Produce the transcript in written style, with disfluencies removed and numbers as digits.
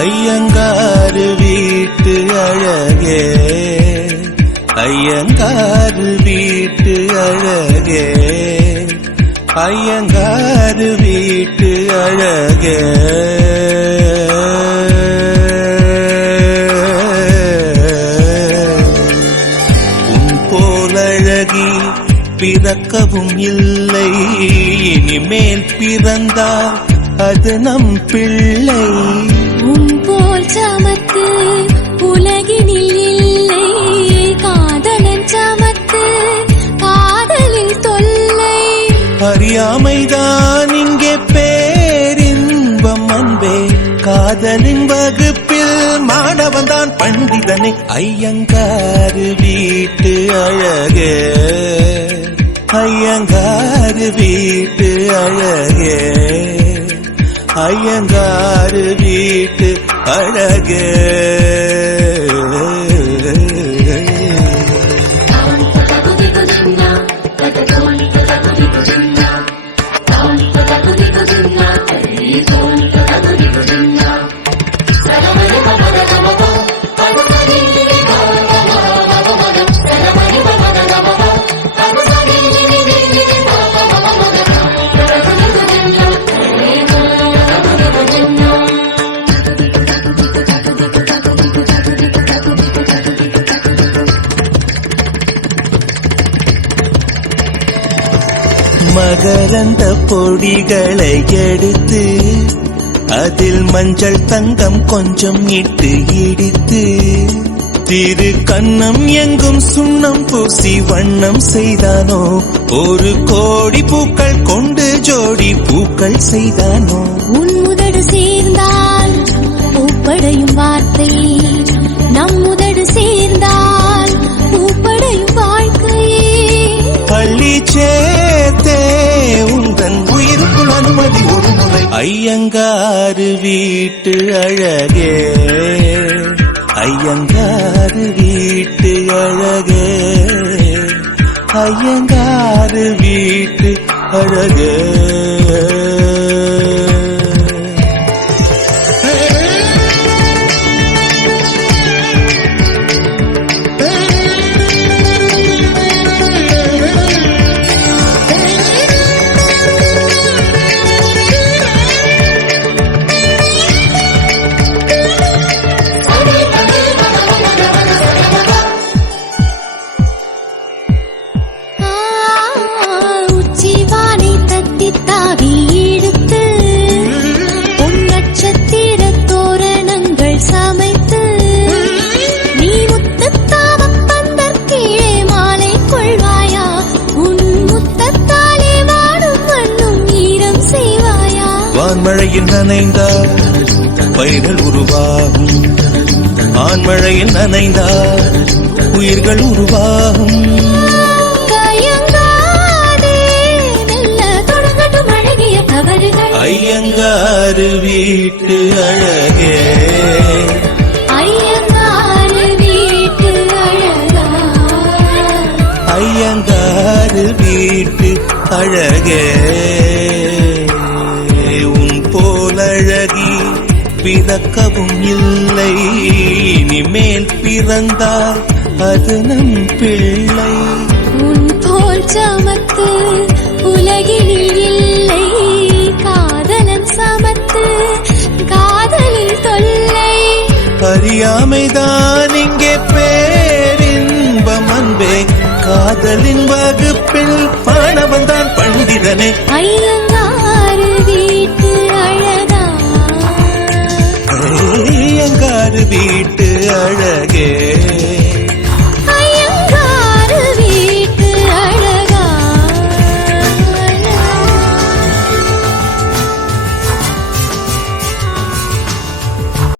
ஐயங்காறு வீட்டு அழகே, ஐயங்காறு வீட்டு அழகே, ஐயங்காறு வீட்டு அழகே. உன் போலழகி பிறக்கவும் இல்லை, இனிமேல் பிறந்தால் அது நம் பிள்ளை. உன் போல் சமத்து உலகினில் இல்லை, காதலன் சமத்து காதலில் தொல்லை. அறியாமைதான் இங்கே பேரின்பம் அன்பே, காதலின் வகுப்பில் மாணவன்தான் பண்டிதனை. ஐயங்காறு வீட்டு அழகே, ஐயங்காறு வீட்டு அழகே, ஐயங்காறு வீட்டு அழகே. மகரந்த பொடிகளை எடுத்து அதில் மஞ்சள் தங்கம் கொஞ்சம் இட்டு இடித்து, திரு கண்ணம் எங்கும் சுண்ணம் பூசி வண்ணம் செய்தானோ, ஒரு கோடி பூக்கள் கொண்டு ஜோடி பூக்கள் செய்தானோ. உன் உதடு சேர்ந்தால் பூப்படையும் வார்த்தை, நம் உதடு சேர்ந்தால் பூப்படையும் வாழ்க்கையே. பள்ளி சேர்த்தே உந்தன் உயிருக்குள் அனுமதி ஒரு முறை. ஐயங்காறு வீட்டு அழகே, ஐயங்காறு வீட்டு அழகே, ஐயங்காறு வீட்டு அழகே. ஆண்மழையில் நனைந்தால் பயிர்கள் உருவாகும், ஆண்மழையில் நனைந்தால் உயிர்கள் உருவாகும். ஐயங்காறு வீட்டு அழகே, ஐயங்காறு வீட்டு அழகா, ஐயங்காறு வீட்டு அழகே. போலழகி பிறக்கவும் இல்லை, இனிமேல் பிறந்தால் அது நம் பிள்ளை. உன் போல் சமத்து உலகினில் இல்லை, காதலன் சமத்து காதலில் தொல்லை. அறியாமைதான் இங்கே பேரின்பம் அன்பே, காதலின் வகுப்பில் மாணவன்தான் பண்டிதனே. ஐயங்காறு வீட்டு அழகா, ஐயங்காறு வீட்டு அழகே.